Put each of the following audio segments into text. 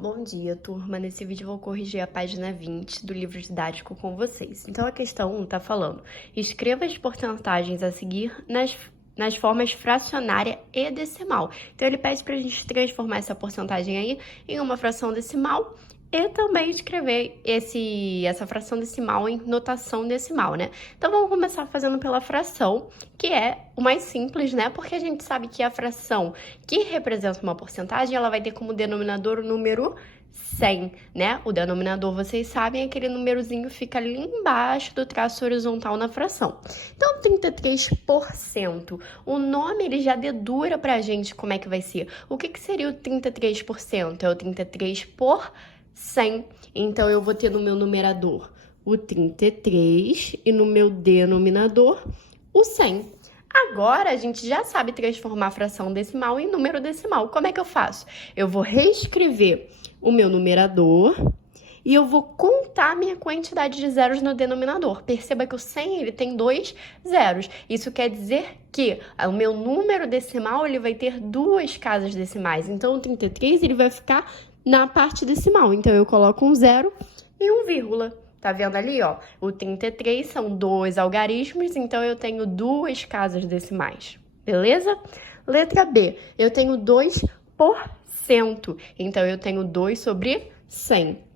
Bom dia, turma. Nesse vídeo eu vou corrigir a página 20 do livro didático com vocês. Então, a questão 1 está falando: escreva as porcentagens a seguir nas formas fracionária e decimal. Então, ele pede para a gente transformar essa porcentagem aí em uma fração decimal e também escrever essa fração decimal em notação decimal, né? Então, vamos começar fazendo pela fração, que é o mais simples, né? Porque a gente sabe que a fração que representa uma porcentagem, ela vai ter como denominador o número 100, né? O denominador, vocês sabem, aquele númerozinho fica ali embaixo do traço horizontal na fração. Então, 33%. O nome, ele já dedura pra gente como é que vai ser. O que seria o 33%? É o 33 por 100. Então, eu vou ter no meu numerador o 33 e no meu denominador o 100. Agora, a gente já sabe transformar a fração decimal em número decimal. Como é que eu faço? Eu vou reescrever o meu numerador e eu vou contar a minha quantidade de zeros no denominador. Perceba que o 100, ele tem 2 zeros. Isso quer dizer que o meu número decimal, ele vai ter 2 casas decimais. Então, o 33, ele vai ficar na parte decimal. Então, eu coloco um zero e um vírgula. Tá vendo ali, ó? O 33 são 2 algarismos, então eu tenho 2 casas decimais. Beleza? Letra B, eu tenho 2%. Então, eu tenho 2 sobre 100.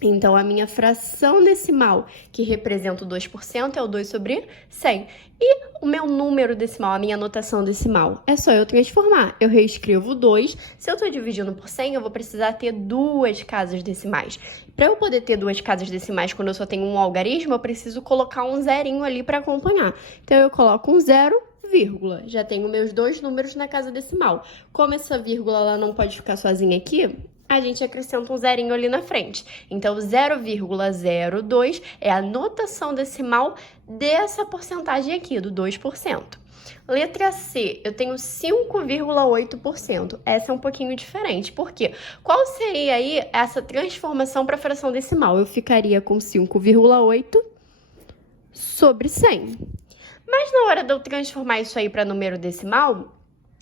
Então, a minha fração decimal, que representa o 2%, é o 2 sobre 100. E o meu número decimal, a minha notação decimal, é só eu transformar. Eu reescrevo 2. Se eu estou dividindo por 100, eu vou precisar ter 2 casas decimais. Para eu poder ter 2 casas decimais quando eu só tenho um algarismo, eu preciso colocar um zerinho ali para acompanhar. Então, eu coloco um zero, vírgula. Já tenho meus 2 números na casa decimal. Como essa vírgula ela não pode ficar sozinha aqui, a gente acrescenta um zerinho ali na frente. Então, 0,02 é a notação decimal dessa porcentagem aqui, do 2%. Letra C, eu tenho 5,8%. Essa é um pouquinho diferente. Por quê? Qual seria aí essa transformação para fração decimal? Eu ficaria com 5,8 sobre 100. Mas na hora de eu transformar isso aí para número decimal,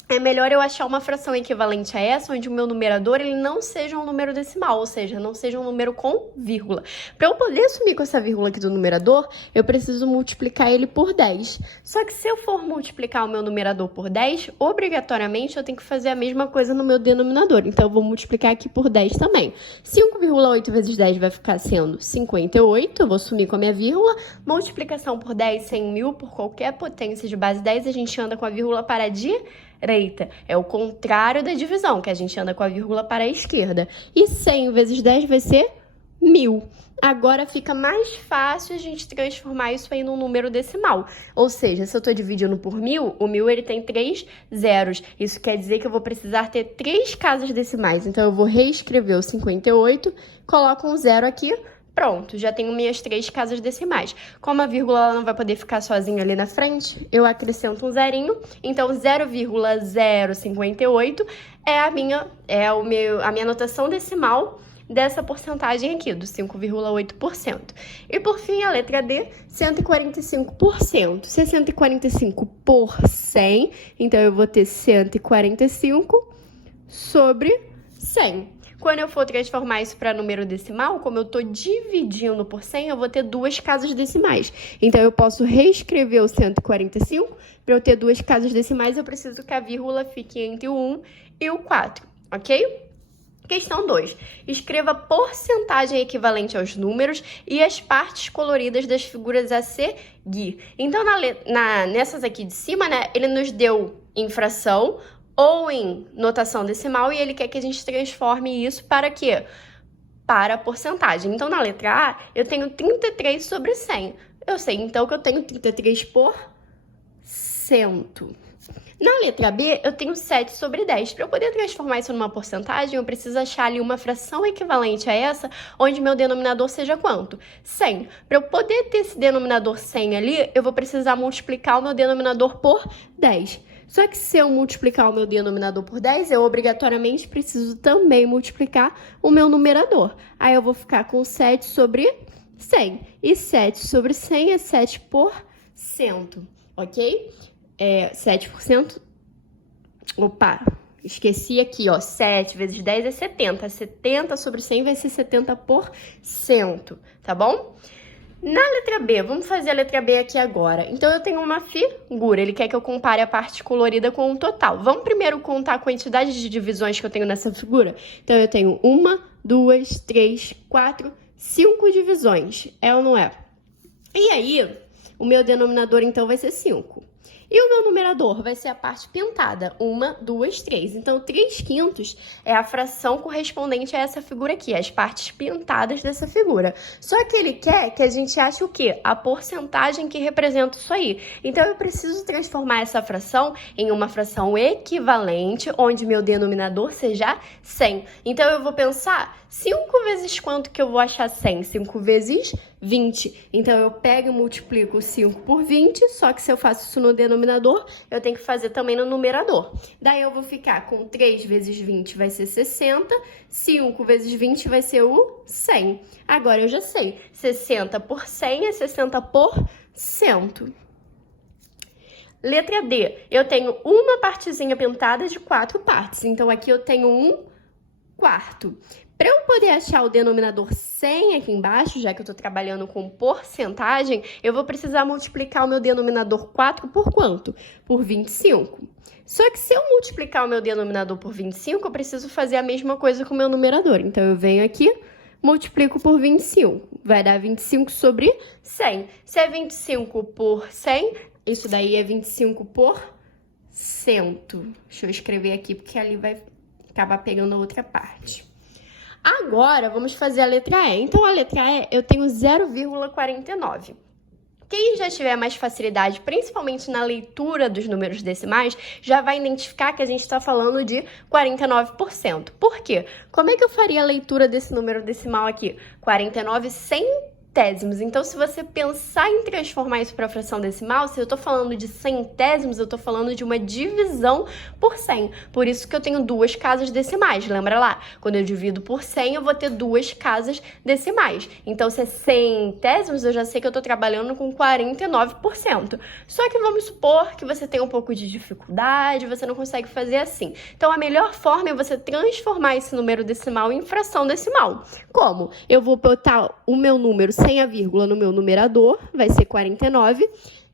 é melhor eu achar uma fração equivalente a essa, onde o meu numerador ele não seja um número decimal, ou seja, não seja um número com vírgula. Para eu poder sumir com essa vírgula aqui do numerador, eu preciso multiplicar ele por 10. Só que se eu for multiplicar o meu numerador por 10, obrigatoriamente eu tenho que fazer a mesma coisa no meu denominador. Então, eu vou multiplicar aqui por 10 também. 5,8 vezes 10 vai ficar sendo 58, eu vou sumir com a minha vírgula. Multiplicação por 10, 100 mil, por qualquer potência de base 10, a gente anda com a vírgula para a direita. É o contrário da divisão, que a gente anda com a vírgula para a esquerda. E 100 vezes 10 vai ser 1000. Agora fica mais fácil a gente transformar isso aí num número decimal. Ou seja, se eu estou dividindo por 1000, o 1000 ele tem 3 zeros. Isso quer dizer que eu vou precisar ter 3 casas decimais. Então, eu vou reescrever o 58, coloco um zero aqui. Pronto, já tenho minhas 3 casas decimais. Como a vírgula ela não vai poder ficar sozinha ali na frente, eu acrescento um zerinho. Então, 0,058 é a minha notação decimal dessa porcentagem aqui, do 5,8%. E, por fim, a letra D, 145%. Se é 145 por 100, então eu vou ter 145 sobre 100. Quando eu for transformar isso para número decimal, como eu estou dividindo por 100, eu vou ter 2 casas decimais. Então, eu posso reescrever o 145. Para eu ter 2 casas decimais, eu preciso que a vírgula fique entre o 1 e o 4, ok? Questão 2. Escreva a porcentagem equivalente aos números e as partes coloridas das figuras a seguir. Então, nessas aqui de cima, né, ele nos deu em fração ou em notação decimal, e ele quer que a gente transforme isso para quê? Para a porcentagem. Então, na letra A, eu tenho 33 sobre 100. Eu sei, então, que eu tenho 33%. Na letra B, eu tenho 7 sobre 10. Para eu poder transformar isso numa porcentagem, eu preciso achar ali uma fração equivalente a essa, onde meu denominador seja quanto? 100. Para eu poder ter esse denominador 100 ali, eu vou precisar multiplicar o meu denominador por 10. Só que se eu multiplicar o meu denominador por 10, eu obrigatoriamente preciso também multiplicar o meu numerador. Aí eu vou ficar com 7 sobre 100. E 7 sobre 100 é 7%, ok? 7%. Opa! Esqueci aqui, ó, 7 vezes 10 é 70. 70 sobre 100 vai ser 70%, tá bom? Na letra B, vamos fazer a letra B aqui agora. Então, eu tenho uma figura, ele quer que eu compare a parte colorida com o total. Vamos primeiro contar a quantidade de divisões que eu tenho nessa figura? Então, eu tenho 1, 2, 3, 4, 5 divisões. É ou não é? E aí, o meu denominador, então, vai ser 5. E o meu numerador vai ser a parte pintada, 1, 2, 3. Então, 3/5 é a fração correspondente a essa figura aqui, as partes pintadas dessa figura. Só que ele quer que a gente ache o quê? A porcentagem que representa isso aí. Então, eu preciso transformar essa fração em uma fração equivalente, onde meu denominador seja 100. Então, eu vou pensar, 5 vezes quanto que eu vou achar 100? 5 vezes 20. Então, eu pego e multiplico 5 por 20, só que se eu faço isso no denominador, eu tenho que fazer também no numerador. Daí, eu vou ficar com 3 vezes 20 vai ser 60, 5 vezes 20 vai ser o 100. Agora, eu já sei, 60 por 100 é 60%. Letra D, eu tenho uma partezinha pintada de 4 partes. Então, aqui eu tenho 1/4. Para eu poder achar o denominador 100 aqui embaixo, já que eu estou trabalhando com porcentagem, eu vou precisar multiplicar o meu denominador 4 por quanto? Por 25. Só que se eu multiplicar o meu denominador por 25, eu preciso fazer a mesma coisa com o meu numerador. Então, eu venho aqui, multiplico por 25. Vai dar 25 sobre 100. Se é 25 por 100, isso daí é 25%. Deixa eu escrever aqui, porque ali vai acabar pegando a outra parte. Agora, vamos fazer a letra E. Então, a letra E, eu tenho 0,49. Quem já tiver mais facilidade, principalmente na leitura dos números decimais, já vai identificar que a gente está falando de 49%. Por quê? Como é que eu faria a leitura desse número decimal aqui? 49 centésimos. Então, se você pensar em transformar isso para fração decimal, se eu estou falando de centésimos, eu estou falando de uma divisão por 100. Por isso que eu tenho duas casas decimais. Lembra lá? Quando eu divido por 100, eu vou ter duas casas decimais. Então, se é centésimos, eu já sei que eu estou trabalhando com 49%. Só que vamos supor que você tem um pouco de dificuldade, você não consegue fazer assim. Então, a melhor forma é você transformar esse número decimal em fração decimal. Como? Eu vou botar o meu número sem a vírgula no meu numerador, vai ser 49.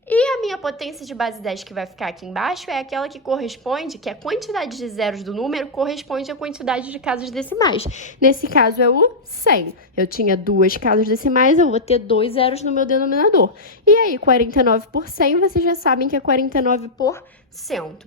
E a minha potência de base 10 que vai ficar aqui embaixo é aquela que corresponde, que a quantidade de zeros do número corresponde à quantidade de casas decimais. Nesse caso é o 100. Eu tinha duas casas decimais, eu vou ter 2 zeros no meu denominador. E aí, 49 por 100, vocês já sabem que é 49%.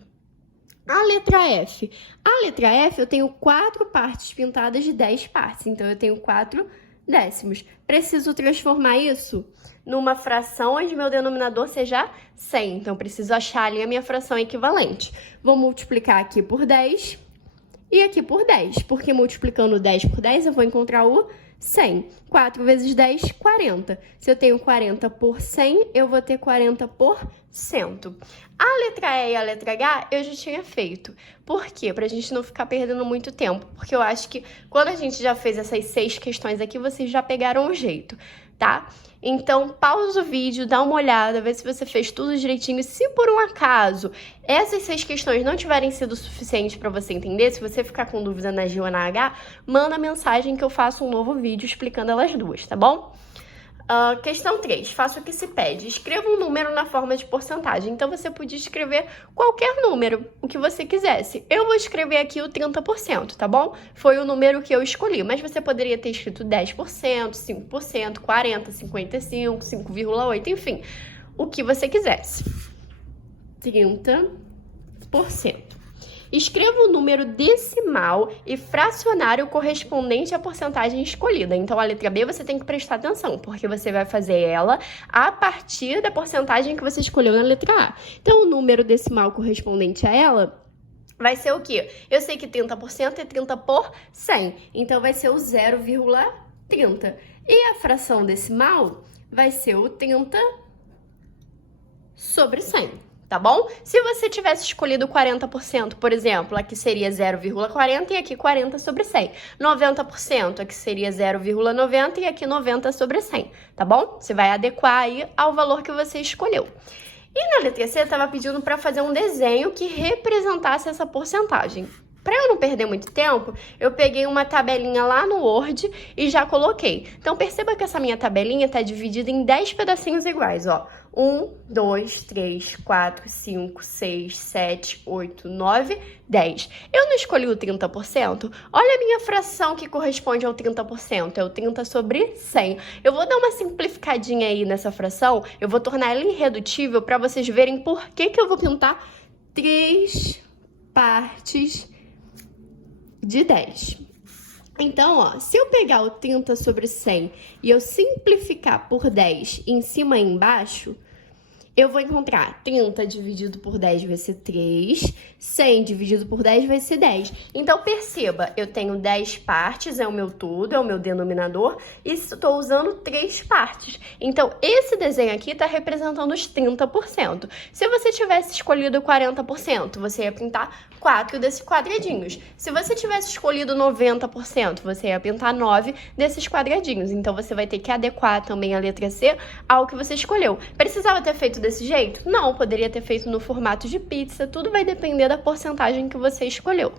A letra F. A letra F, eu tenho 4 partes pintadas de 10 partes. Então, eu tenho 4 décimos. Preciso transformar isso numa fração onde meu denominador seja 100. Então, preciso achar ali a minha fração equivalente. Vou multiplicar aqui por 10 e aqui por 10. Porque multiplicando 10 por 10, eu vou encontrar o 100. 4 vezes 10, 40. Se eu tenho 40 por 100, eu vou ter 40%. A letra E e a letra H eu já tinha feito. Por quê? Pra gente não ficar perdendo muito tempo. Porque eu acho que quando a gente já fez essas 6 questões aqui, vocês já pegaram o jeito, tá? Então, pausa o vídeo, dá uma olhada, vê se você fez tudo direitinho. Se por um acaso essas 6 questões não tiverem sido suficientes para você entender, se você ficar com dúvida na G ou na H, manda mensagem que eu faço um novo vídeo explicando elas duas, tá bom? Questão 3, faça o que se pede. Escreva um número na forma de porcentagem. Então, você podia escrever qualquer número, o que você quisesse. Eu vou escrever aqui o 30%, tá bom? Foi o número que eu escolhi, mas você poderia ter escrito 10%, 5%, 40%, 55%, 5,8%, enfim, o que você quisesse. 30%. Escreva o número decimal e fracionário correspondente à porcentagem escolhida. Então, a letra B você tem que prestar atenção, porque você vai fazer ela a partir da porcentagem que você escolheu na letra A. Então, o número decimal correspondente a ela vai ser o quê? Eu sei que 30% é 30 por 100, então vai ser o 0,30. E a fração decimal vai ser o 30 sobre 100. Tá bom? Se você tivesse escolhido 40%, por exemplo, aqui seria 0,40 e aqui 40 sobre 100. 90%, aqui seria 0,90 e aqui 90 sobre 100, tá bom? Você vai adequar aí ao valor que você escolheu. E na letra C, eu estava pedindo para fazer um desenho que representasse essa porcentagem. Para eu não perder muito tempo, eu peguei uma tabelinha lá no Word e já coloquei. Então, perceba que essa minha tabelinha está dividida em 10 pedacinhos iguais, ó. 1, 2, 3, 4, 5, 6, 7, 8, 9, 10. Eu não escolhi o 30%? Olha a minha fração que corresponde ao 30%. É o 30 sobre 100. Eu vou dar uma simplificadinha aí nessa fração. Eu vou tornar ela irredutível para vocês verem por que eu vou pintar 3 partes de 10. Então, ó, se eu pegar o 30 sobre 100 e eu simplificar por 10 em cima e embaixo, eu vou encontrar 30 dividido por 10 vai ser 3, 100 dividido por 10 vai ser 10. Então, perceba, eu tenho 10 partes, é o meu tudo, é o meu denominador, e estou usando 3 partes. Então, esse desenho aqui está representando os 30%. Se você tivesse escolhido 40%, você ia pintar 4 desses quadradinhos. Se você tivesse escolhido 90%, você ia pintar 9 desses quadradinhos. Então, você vai ter que adequar também a letra C ao que você escolheu. Precisava ter feito desse jeito? Não, poderia ter feito no formato de pizza. Tudo vai depender da porcentagem que você escolheu.